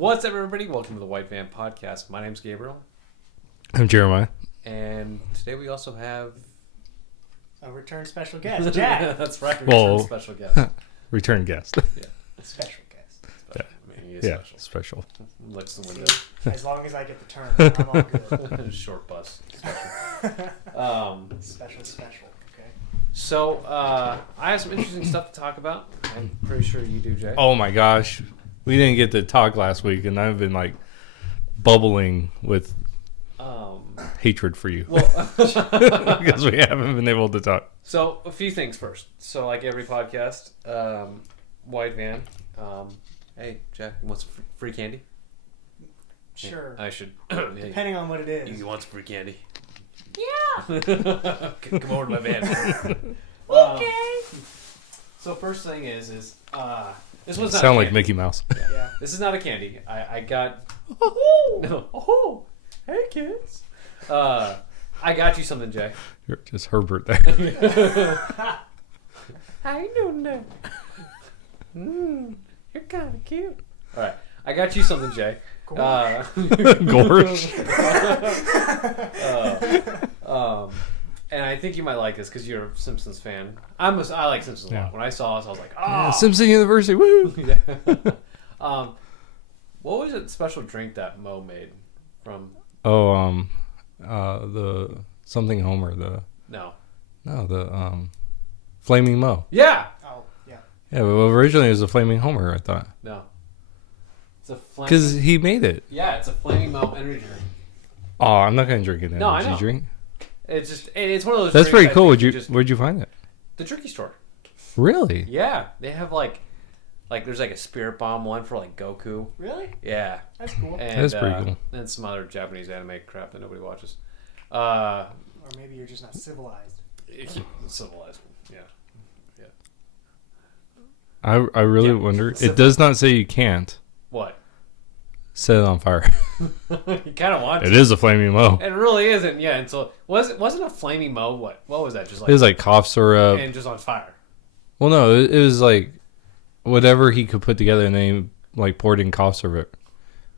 What's up, everybody? Welcome to the White Van Podcast. My name's Gabriel. I'm Jeremiah. And today we also have... a return special guest, Jack. That's right, return special guest. Return guest. Yeah. Special guest. Special. I mean, he is special. Looks the window. As long as I get the turn, I'm all good. Short bus. Special. Okay. So, I have some interesting stuff to talk about. I'm pretty sure you do, Jay. Oh my gosh. We didn't get to talk last week, and I've been like bubbling with hatred for you. Well, because we haven't been able to talk. So, a few things first. So, like every podcast, White Van. Hey, Jack, you want some free candy? Sure. I should. Depending on what it is. You want some free candy? Yeah. Come over to my van. Okay. So first thing is this was not Sound like candy. Mickey Mouse. Yeah. This is not a candy. I got. Hey kids. I got you something, Jay. You're just Herbert there. How you doing there? You're kind of cute. All right, I got you something, Jay. Gorge. And I think you might like this because you're a Simpsons fan. I like Simpsons a lot. When I saw this, I was like, Yeah, Simpson University, woo! Yeah. What was it special drink that Mo made from? Oh, the something Homer, the Flaming Mo. Yeah. Oh, yeah. Yeah, well, originally it was a Flaming Homer, I thought. No. It's a because he made it. Yeah, it's a Flaming Mo energy drink. Oh, I'm not gonna drink it. No, I know. Drink. It's one of those. That's pretty drinks cool. Where'd you find it? The jerky store. Really? Yeah, they have like there's like a Spirit Bomb one for like Goku. Really? Yeah, That's cool. and, That's pretty cool. And some other Japanese anime crap that nobody watches. Or maybe you're just not civilized. Civilized. Yeah. I really wonder. It does not say you can't What? set it on fire. You kind of want to. It is a Flaming Mo. It really isn't. Yeah. And so wasn't a Flaming Mo? What was that? Just like It was like cough syrup. and just on fire. Well, no, it was like whatever he could put together, and then he like poured in cough syrup.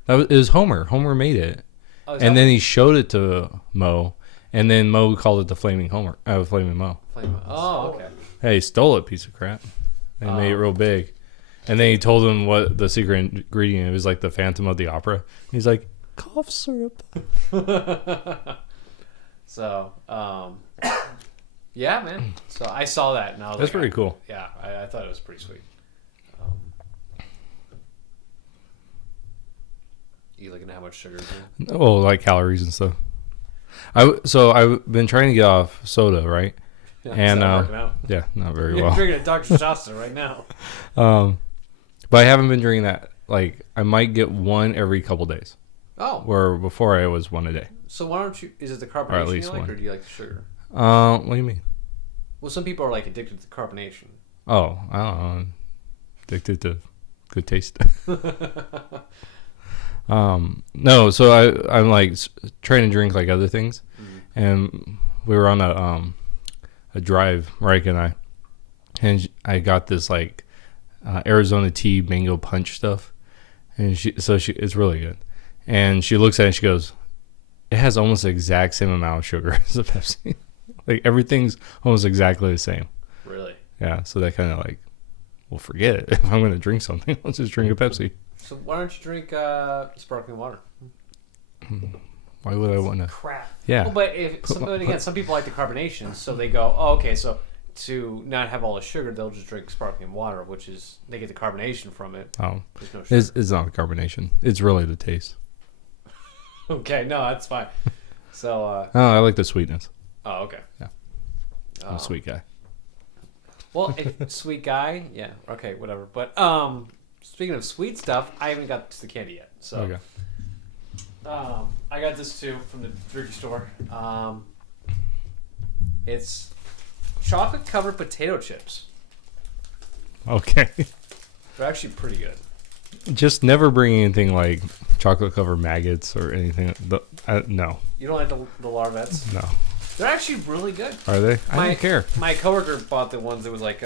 It was Homer. Homer made it, and then he showed it to Mo, and then Mo called it the Flaming Homer. Flaming Mo. Flaming Mo. Oh, okay. Hey, he stole it, piece of crap, and made it real big. And then he told him what the secret ingredient. It was like the Phantom of the Opera. He's like, cough syrup. So, yeah, man. So I saw that, and I was That's like, pretty cool. Yeah, I thought it was pretty sweet. You looking at how much sugar is in? Oh, like calories and stuff. I've been trying to get off soda, right? Yeah, And it's not working out. yeah, not very You're well. drinking a Dr. Shasta right now. But I haven't been drinking that. Like, I might get one every couple days. Oh, Where before I was one a day. so why don't you? Is it the carbonation least you like, one. or do you like the sugar? What do you mean? Well, some people are like addicted to carbonation. Oh, I don't know. I'm addicted to good taste. No, so I'm like trying to drink like other things, and we were on a drive, Mike and I, and I got this like Arizona tea mango punch stuff, and she it's really good, and she looks at it and she goes, it has almost the exact same amount of sugar as a Pepsi. Like everything's almost exactly the same. Really? Yeah, so that kind of like, well, forget it. If I'm going to drink something, let's just drink a Pepsi. So why don't you drink sparkling water? Why would I want to? Crap. Yeah. Well, but some people like the carbonation, so they go, oh, okay, so to not have all the sugar, they'll just drink sparkling water, which is they get the carbonation from it. Oh, There's no sugar. it's not the carbonation. It's really the taste. Okay, no, that's fine. So, Oh, I like the sweetness. oh, okay. Yeah. I'm a sweet guy. Well, sweet guy, yeah, okay, whatever. But speaking of sweet stuff, I haven't got to the candy yet. So, Okay. I got this too from the jerky store. It's chocolate covered potato chips. Okay. They're actually pretty good. Just never bring anything like chocolate covered maggots or anything. No. You don't like the larvettes? No. They're actually really good. Are they? I don't care. My coworker bought the ones that was like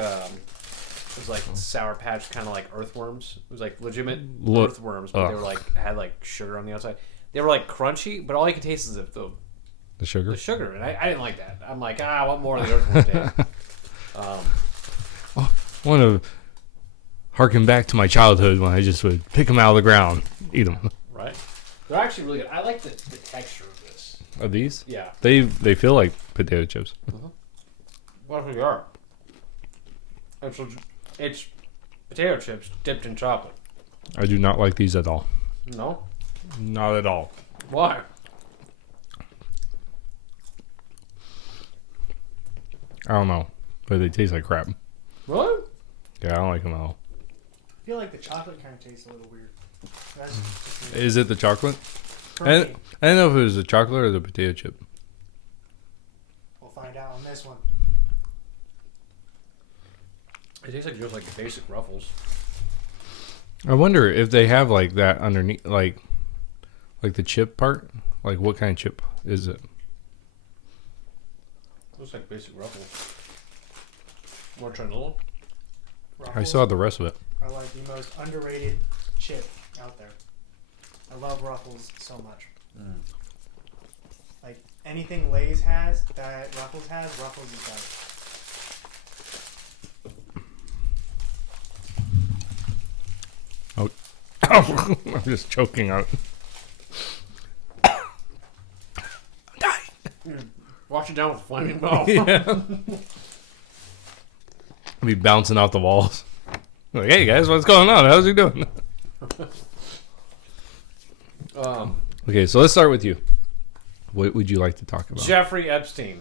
It was like Sour Patch, kind of like earthworms. It was like legitimate Look- earthworms, but they were like had like sugar on the outside. They were like crunchy, but all you could taste is the sugar. the sugar, and I didn't like that. I'm like, I want more of the earthworm taste. I want to harken back to my childhood when I just would pick them out of the ground, eat them. Right? They're actually really good. I like the texture of this. Are these? Yeah. They feel like potato chips. What they are? It's potato chips dipped in chocolate. I do not like these at all. No? Not at all. Why? I don't know, but they taste like crap. Really? Yeah, I don't like them at all. I feel like the chocolate kind of tastes a little weird. That's just me. Is it the chocolate? For I me. didn't know if it was the chocolate or the potato chip. We'll find out on this one. It tastes like just like basic Ruffles. I wonder if they have like that underneath, like the chip part. Like what kind of chip is it? Looks like basic Ruffles. More Chernobyl? I Ruffles saw the rest of it. are like the most underrated chip out there. I love Ruffles so much. Like anything Lay's has that Ruffles has, Ruffles is better. I'm just choking on it. I'm dying. Wash it down with a flaming bow. Yeah. I'll be bouncing out the walls. Like, hey guys, what's going on? How's he doing? Okay, so let's start with you. What would you like to talk about? Jeffrey Epstein.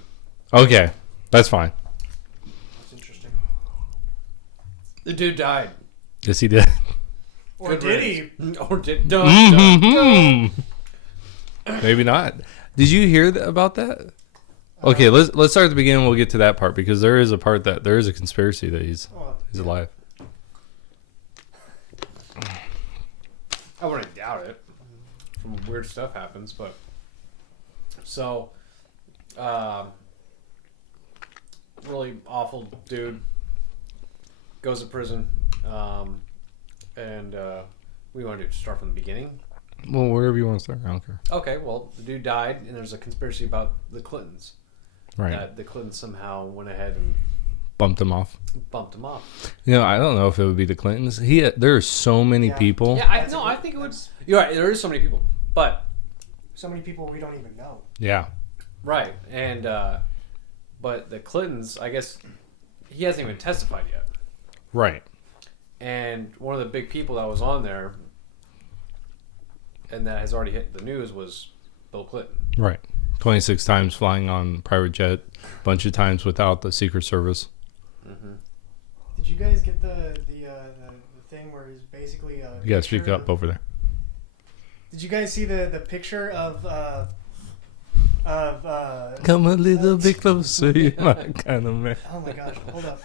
Okay, that's fine. That's interesting. The dude died. Yes, he did. Or Good did he? riddance. Or did dun, dun. Maybe not. Did you hear about that? Okay, let's start at the beginning. We'll get to that part because there is a part that there is a conspiracy that he's alive. I wouldn't doubt it. Some weird stuff happens, but so really awful dude goes to prison, and we want to start from the beginning. Well, wherever you want to start, I don't care. Okay, well, the dude died, and there's a conspiracy about the Clintons. Right, That the Clintons somehow went ahead and bumped him off. bumped him off. You know, I don't know if it would be the Clintons. There are so many Yeah. people. Yeah, I think it would. You're right. There is so many people, but So many people we don't even know. Yeah. right, and but the Clintons, I guess, he hasn't even testified yet. Right. And one of the big people that was on there, and that has already hit the news, was Bill Clinton. Right. 26 times flying on private jet, bunch of times without the Secret Service. Did you guys get the thing where he's basically You gotta speak up over there. Did you guys see the picture of Come a little bit closer, you're my kind of man. oh my gosh, hold up.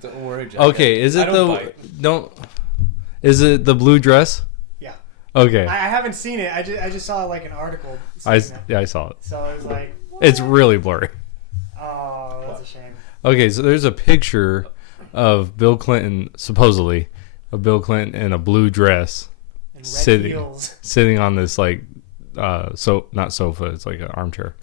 Don't worry, Jack. Okay, is I it don't the bite. don't? Is it the blue dress? Yeah. Okay, I haven't seen it. I just saw like an article I saying that. I saw it. So I was like, It's really blurry. oh, that's a shame. Okay, so there's a picture of Bill Clinton, supposedly, of Bill Clinton in a blue dress, And red sitting heels. sitting on this like not sofa, it's like an armchair.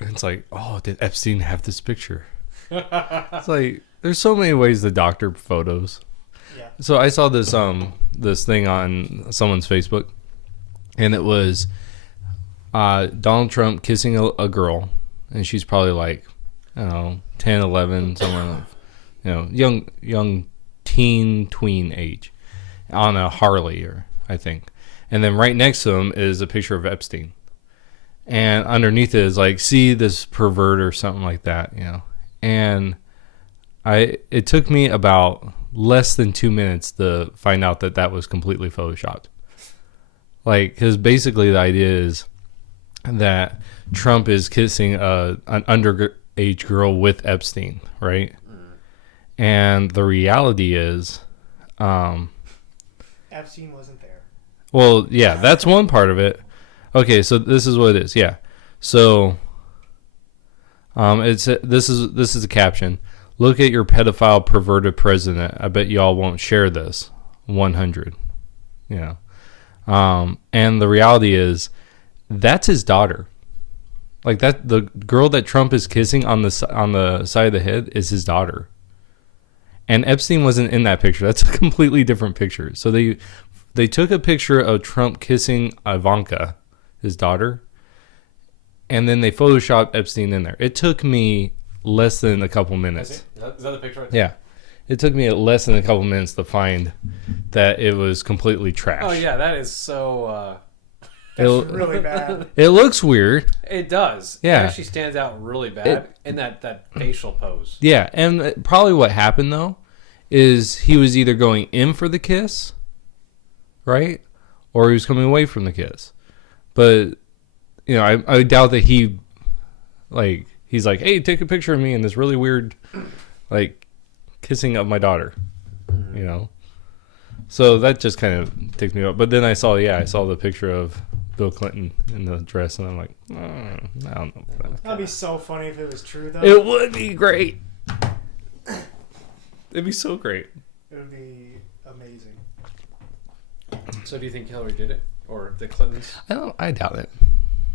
It's like, oh, did Epstein have this picture? It's like there's so many ways to doctor photos. Yeah. So I saw this this thing on someone's Facebook, and it was Donald Trump kissing a girl, and she's probably like, I don't know, 10, 11, somewhere, young tween age, on a Harley, or I think. And then right next to him is a picture of Epstein, and underneath it is like, see this pervert or something like that, And it took me about less than 2 minutes to find out that was completely photoshopped. Like, because basically the idea is that Trump is kissing an underage girl with Epstein, right? And the reality is, Epstein wasn't there. well, yeah, that's one part of it. Okay, so this is what it is. Yeah, so this is a caption. Look at your pedophile perverted president. I bet y'all won't share this. 100. You know. And the reality is, that's his daughter. Like that, the girl that Trump is kissing on the side of the head is his daughter. And Epstein wasn't in that picture. That's a completely different picture. So they took a picture of Trump kissing Ivanka, his daughter, and then they photoshopped Epstein in there. It took me less than a couple minutes. Is that the picture right there? Yeah. It took me less than a couple minutes to find that it was completely trash. Oh, yeah, that is so... That's really bad. It looks weird. It does. Yeah. It actually stands out really bad in that facial pose. Yeah, and probably what happened, though, is he was either going in for the kiss, right? Or he was coming away from the kiss. But, you know, I doubt that he's like, hey, take a picture of me in this really weird, like, kissing of my daughter, you know? So that just kind of ticked me up. But then I saw the picture of Bill Clinton in the dress, and I'm like, I don't know. That'd be so funny if it was true, though. It would be great. It'd be so great. It would be amazing. So do you think Hillary did it? Or the Clintons? I doubt it.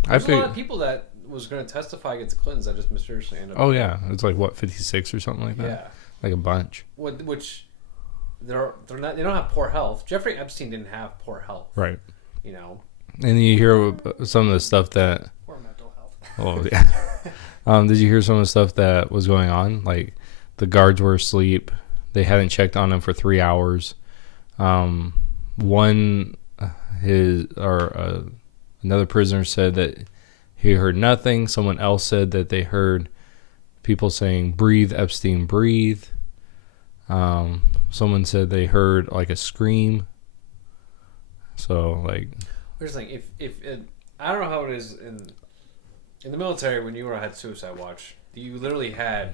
There's a lot of people that was going to testify against the Clintons that just mysteriously ended up... Oh, yeah. It's like, what, 56 or something like that? Yeah. Like a bunch. Which... They don't have poor health. Jeffrey Epstein didn't have poor health. Right. You know. And you hear some of the stuff that... Poor mental health. Oh, yeah. Did you hear some of the stuff that was going on? Like, the guards were asleep. They hadn't checked on him for 3 hours. Another prisoner said that he heard nothing. Someone else said that they heard people saying, "Breathe, Epstein, breathe." Someone said they heard like a scream. So like, here's the thing: if I don't know how it is in the military when you had suicide watch, you literally had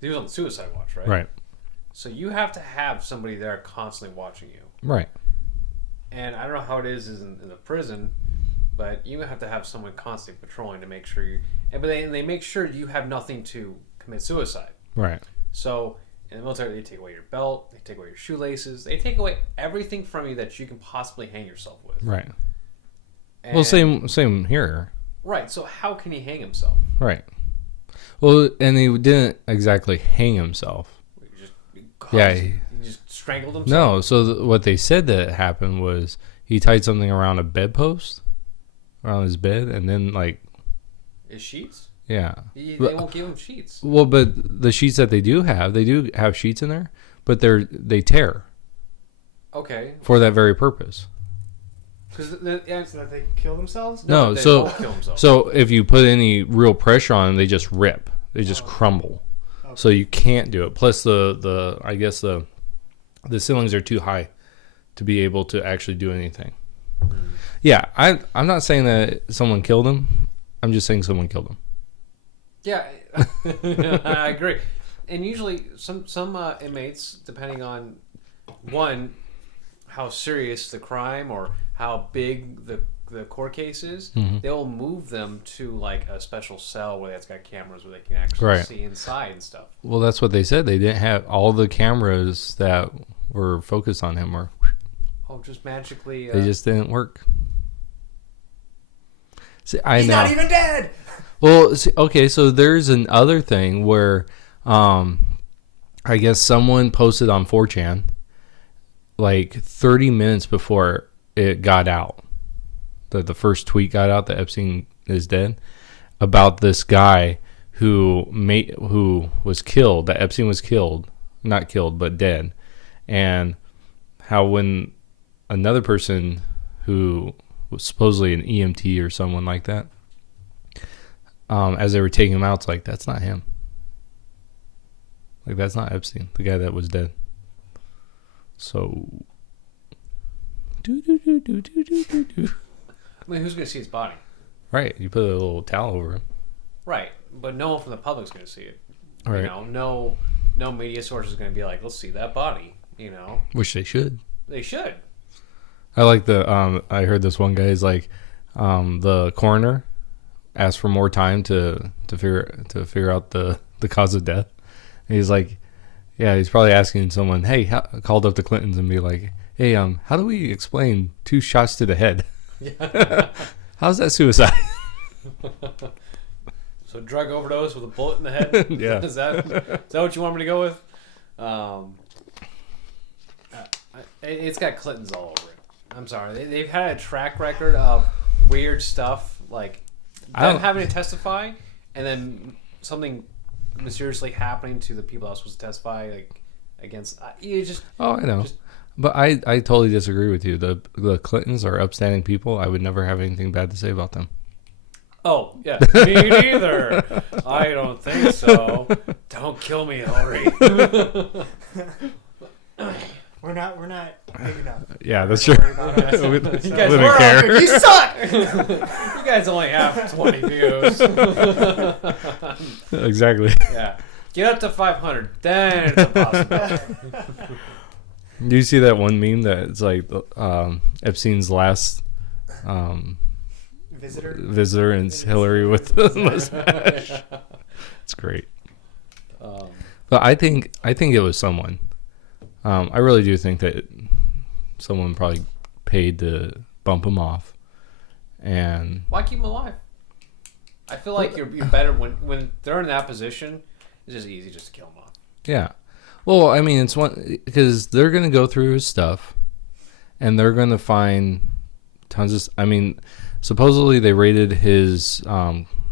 he was on the suicide watch, right? Right. So you have to have somebody there constantly watching you. Right. And I don't know how it is in the prison, but you have to have someone constantly patrolling to make sure you. But they make sure you have nothing to commit suicide. Right. So. In the military, they take away your belt, they take away your shoelaces, they take away everything from you that you can possibly hang yourself with. Right. And, well, same here. Right. So how can he hang himself? Right. Well, and he didn't exactly hang himself. He just strangled himself. No. So what they said that happened was he tied something around a bedpost, around his bed, and then like his sheets. Yeah. They won't give him sheets. Well, but the sheets that they do have sheets in there, but they tear. Okay. For that very purpose. So that they kill themselves? No, they won't kill themselves. So if you put any real pressure on them, they just rip. They just crumble. Okay. So you can't do it. Plus I guess the ceilings are too high to be able to actually do anything. Yeah, I'm not saying that someone killed him. I'm just saying someone killed him. Yeah, I agree. And usually some inmates, depending on, one, how serious the crime or how big the court case is, they'll move them to like a special cell where it's got cameras where they can actually see inside and stuff. Well, that's what they said. They didn't have all the cameras that were focused on him were... Oh, just magically... they just didn't work. See, He's not even dead! Well, okay, so there's another thing where I guess someone posted on 4chan like 30 minutes before it got out, the first tweet got out that Epstein is dead, about this guy who was killed, that Epstein was killed, not killed, but dead, and how when another person who was supposedly an EMT or someone like that, as they were taking him out, it's like, that's not him. Like, that's not Epstein, the guy that was dead. So, I mean, who's going to see his body? Right, you put a little towel over him. Right, but no one from the public's going to see it. Right. You know, no media source is going to be like, let's see that body, you know. Which they should. They should. I like I heard this one guy is like, the coroner asked for more time to figure out the cause of death. And he's like, yeah, he's probably asking someone, hey, called up the Clintons and be like, hey, how do we explain 2 shots to the head? Yeah. How's that suicide? So drug overdose with a bullet in the head? Yeah. Is that what you want me to go with? It's got Clintons all over it. I'm sorry. They've had a track record of weird stuff, like them having to testify, and then something mysteriously happening to the people that was supposed to testify, like against. You just. Oh, I know. But I totally disagree with you. The Clintons are upstanding people. I would never have anything bad to say about them. Oh, yeah. Me neither. I don't think so. Don't kill me, Hillary. We're not big enough. Yeah, that's true. You guys wouldn't care. You suck. You guys only have 20 views. Exactly. Yeah. Get up to 500. Then it's a possibility. Do you see that one meme that it's like Epstein's last visitor and it's Hillary with the mustache? It's great. But I think it was someone. I really do think that someone probably paid to bump him off. And why keep him alive? I feel like you're better when they're in that position. It's just easy just to kill them off. Yeah. Well, I mean, it's one because they're going to go through his stuff, and they're going to find tons of. I mean, supposedly they raided his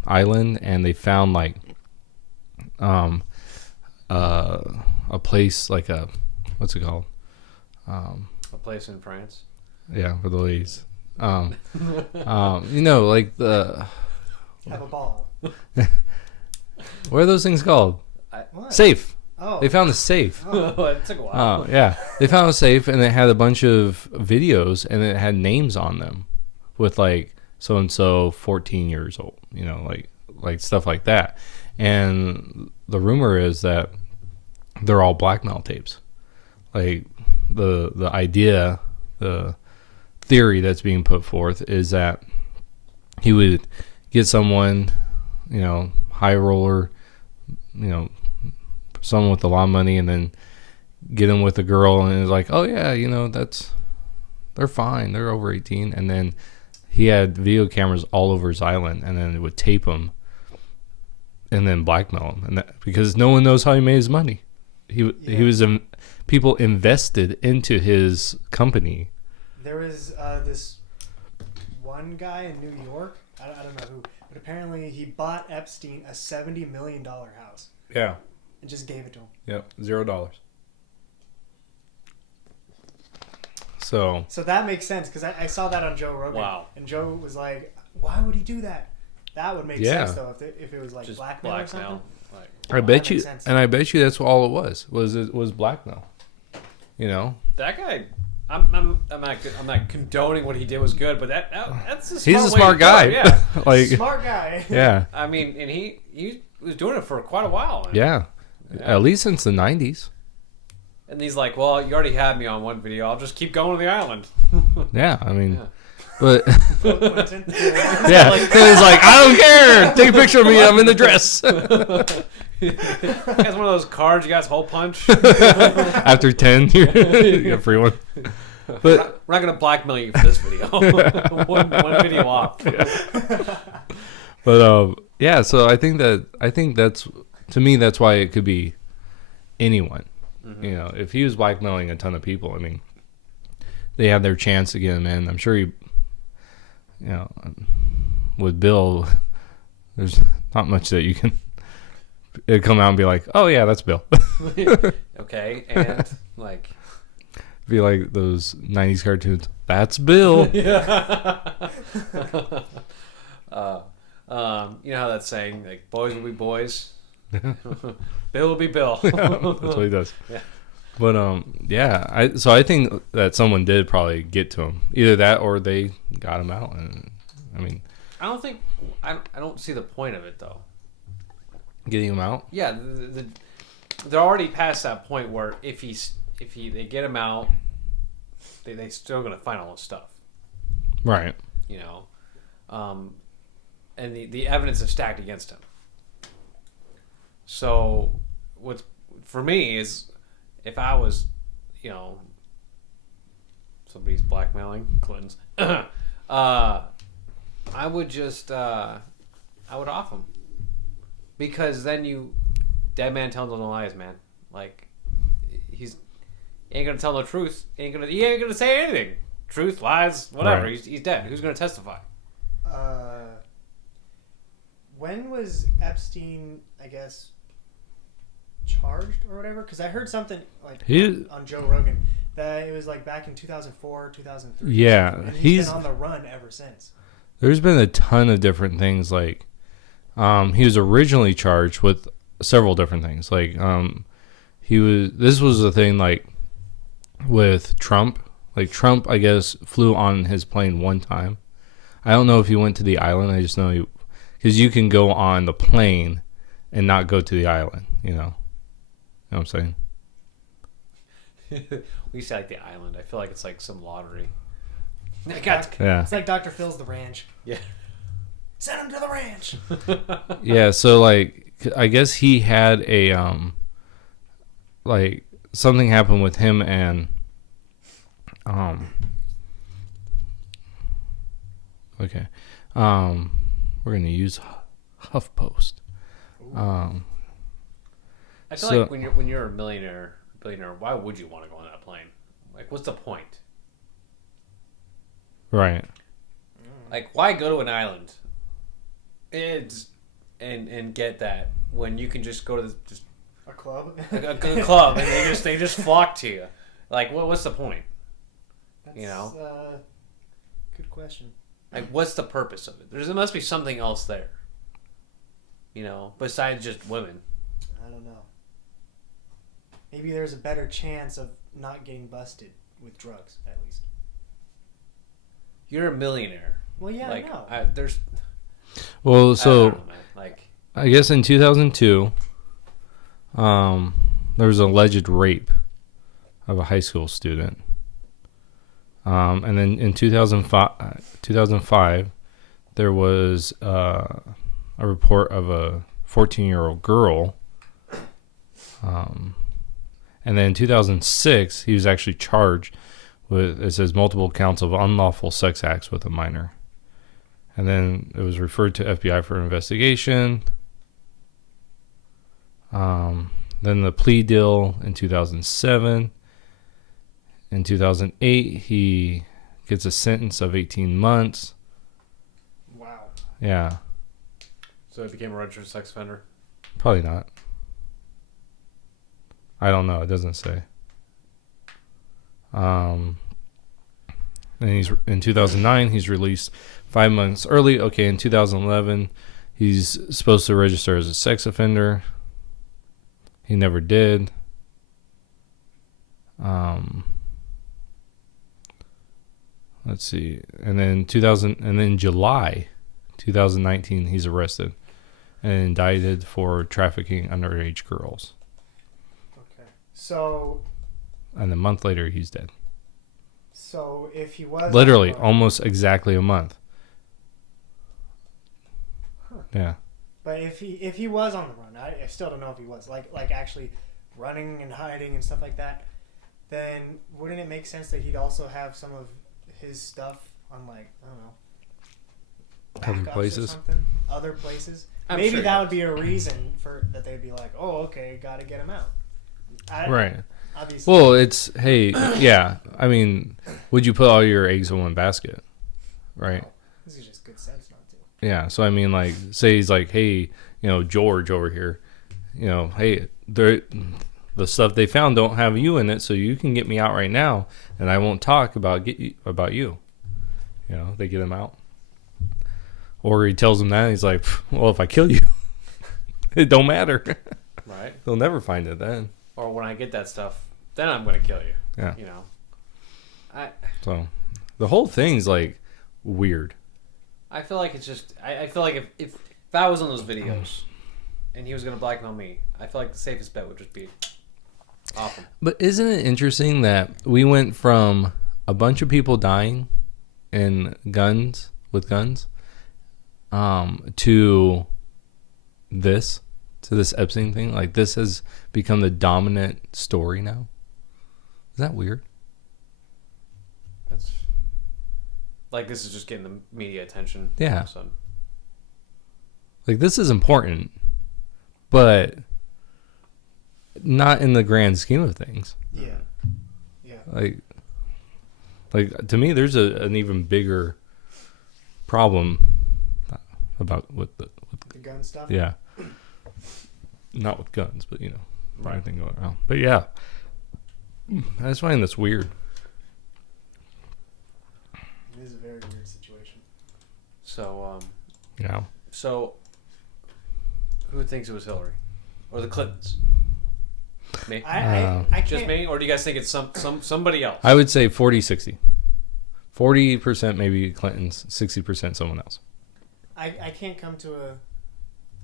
island, and they found like a place like a what's it called? A place in France. Yeah, for the ladies. You know, like the have a ball. What are those things called? What? Safe. Oh. They found a safe. Oh, it took a while. Oh, yeah. They found a safe, and it had a bunch of videos, and it had names on them with, like, so-and-so 14 years old, you know, like stuff like that. And the rumor is that they're all blackmail tapes. Like, the idea, the theory that's being put forth is that he would get someone, you know, high roller, you know, someone with a lot of money, and then get them with a girl, and it's like, oh yeah, you know, they're fine, they're over 18, and then he had video cameras all over his island, and then it would tape them, and then blackmail him, and that, because no one knows how he made his money. He was people invested into his company. There was this one guy in New York. I don't know who, but apparently he bought Epstein a $70 million house. Yeah. And just gave it to him. Yep, $0. So that makes sense because I saw that on Joe Rogan. Wow. And Joe was like, "Why would he do that?" That would make sense though if it was like just blackmail or something. Like, I bet you, and I bet you that's all it was blackmail. You know, that guy. I'm not condoning what he did was good, but that's a smart he's a smart guy. Yeah, like smart guy. Yeah. I mean, and he was doing it for quite a while. Yeah. At least since the 90s. And he's like, well, you already had me on one video. I'll just keep going to the island. Yeah, I mean, Yeah. but Yeah. like, then he's like, I don't care. Take a picture of me. I'm in the dress. You guys, one of those cards you guys hole punch. After 10, you get a free one. But we're not gonna blackmail you for this video. one video off. Yeah. But yeah. So I think that's, to me, that's why it could be anyone. Mm-hmm. You know, if he was blackmailing a ton of people, I mean, they had their chance to get him in. I'm sure he, you know, with Bill, there's not much that you can come out and be like, oh yeah, that's Bill. Okay, and like, be like those 90s cartoons. That's Bill. Yeah. You know how that's saying, like, boys will be boys. Bill will be Bill. Yeah, that's what he does. Yeah. But yeah. I think that someone did probably get to him. Either that or they got him out. And I mean, I don't see the point of it though. Getting him out. Yeah, they're already past that point where if they get him out, they still gonna find all his stuff. Right. You know, and the evidence is stacked against him. So for me is if I was, somebody's blackmailing Clintons, I would just I would off him, because then dead man tells no lies, man. Like he ain't gonna tell no truth. He ain't gonna say anything. Truth, lies, whatever. Right. He's dead. Who's gonna testify? When was Epstein, I guess, charged or whatever? Because I heard something like on Joe Rogan that it was like back in 2004, 2003. Yeah, and he's been on the run ever since. There's been a ton of different things. Like, he was originally charged with several different things. Like, this was the thing, like, with Trump. Like, Trump, I guess, flew on his plane one time. I don't know if he went to the island. I just know because you can go on the plane and not go to the island, you know? You know what I'm saying? We say like the island. I feel like it's like some lottery. Yeah. It's like Dr. Phil's The Ranch. Yeah. Send him to the ranch. Yeah, so, like, I guess he had a, like, something happened with him and, okay. We're going to use HuffPost. I feel like when you're a billionaire, why would you want to go on that plane? Like, what's the point? Right. Like, why go to an island and get that when you can just go to just A club. a club and they just flock to you? Like, what's the point? That's, good question. Like, what's the purpose of it? There must be something else there. Besides just women. I don't know. Maybe there's a better chance of not getting busted with drugs, at least. You're a millionaire. Well, yeah, like, I know. Well, so I don't know, man. Like, I guess in 2002, there was an alleged rape of a high school student. And then in 2005, there was a report of a 14-year-old girl. And then in 2006, he was actually charged with, it says, multiple counts of unlawful sex acts with a minor. And then it was referred to FBI for investigation. Then the plea deal in 2007. In 2008, he gets a sentence of 18 months. Wow. Yeah. so he became a registered sex offender. Probably not. I don't know. It doesn't say. And he's in 2009. He's released 5 months early. Okay, in 2011, he's supposed to register as a sex offender. He never did. Let's see. And then July 2019, he's arrested and indicted for trafficking underage girls. Okay. So. And a month later, he's dead. So if he was literally almost exactly a month. Huh. Yeah. But if he was on the run, I still don't know if he was like actually running and hiding and stuff like that. Then wouldn't it make sense that he'd also have some of his stuff on, like, I don't know, Other places? or something? Other places. I'm Maybe sure that would be a reason for that they'd be like, oh, okay, got to get him out. Right. Obviously. Well, it's, hey, yeah. I mean, would you put all your eggs in one basket? Right. No, this is just good sense not to. Yeah. So, I mean, like, say he's like, hey, George over here, hey, the stuff they found don't have you in it, so you can get me out right now, and I won't talk about you. They get him out. Or he tells him that, and he's like, well, if I kill you, it don't matter. Right. They'll never find it then. Or when I get that stuff, then I'm going to kill you. Yeah. So the whole thing's like weird. I feel like it's just, I feel like if I was on those videos and he was going to blackmail me, I feel like the safest bet would just be off him. But isn't it interesting that we went from a bunch of people dying with guns, to this, to this Epstein thing. Like, this has become the dominant story now. Is that weird? That's like this is just getting the media attention. Yeah. All of a sudden. Like, this is important, but not in the grand scheme of things. Yeah. Yeah. Like to me, there's an even bigger problem about with the gun stuff. Yeah. Not with guns, but Right. everything going around. But yeah, I just find this weird. It is a very weird situation. So Yeah. so who thinks it was Hillary or the Clintons? Me? I Just can't, me, or do you guys think it's somebody else? I would say 40-60. 40% maybe Clintons, 60% someone else. I can't come to a.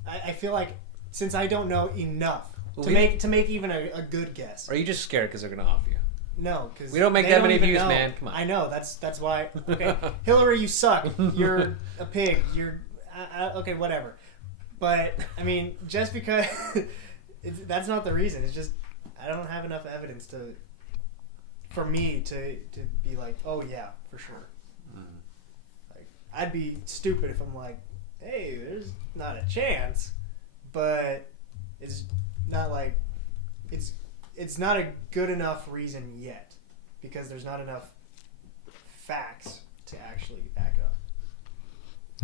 I feel like since I don't know enough Well, to make even a good guess. Or are you just scared because they're gonna off you? No, because We don't make that many views, man. Come on. I know that's why. Okay, Hillary, you suck. You're a pig. You're okay, whatever. But I mean, just because that's not the reason. It's just I don't have enough evidence for me to be like, oh yeah, for sure. Like I'd be stupid if I'm like, hey, there's not a chance, but it's not like it's not a good enough reason yet because there's not enough facts to actually back up.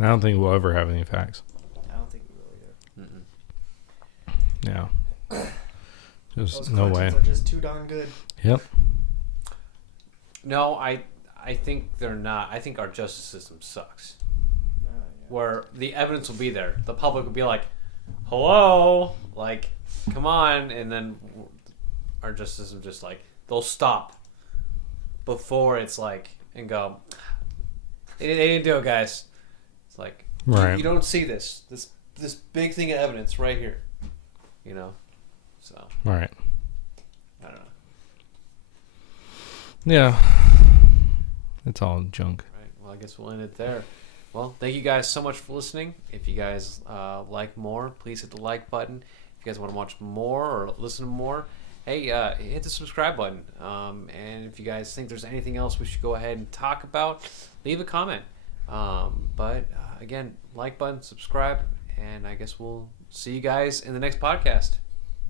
I don't think we'll ever have any facts. I don't think we really do. Yeah. Those Just no way. Clintons are just too darn good. Yep. No, I think they're not. I think our justice system sucks. Yeah. Where the evidence will be there, the public will be like, "Hello, like, come on," and then our justice system just like they'll stop before it's like and go. They didn't do it, guys. It's like Right. you don't see this big thing of evidence right here, So Right. I don't know. Yeah. It's all junk. Right. Well, I guess we'll end it there. Well, thank you guys so much for listening. If you guys like more, please hit the like button. If you guys want to watch more or listen to more, hey, hit the subscribe button. And if you guys think there's anything else we should go ahead and talk about, leave a comment. But again, like button, subscribe, and I guess we'll see you guys in the next podcast.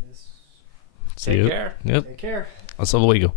Yes. See Take you. care. Yep. Take care. Hasta luego.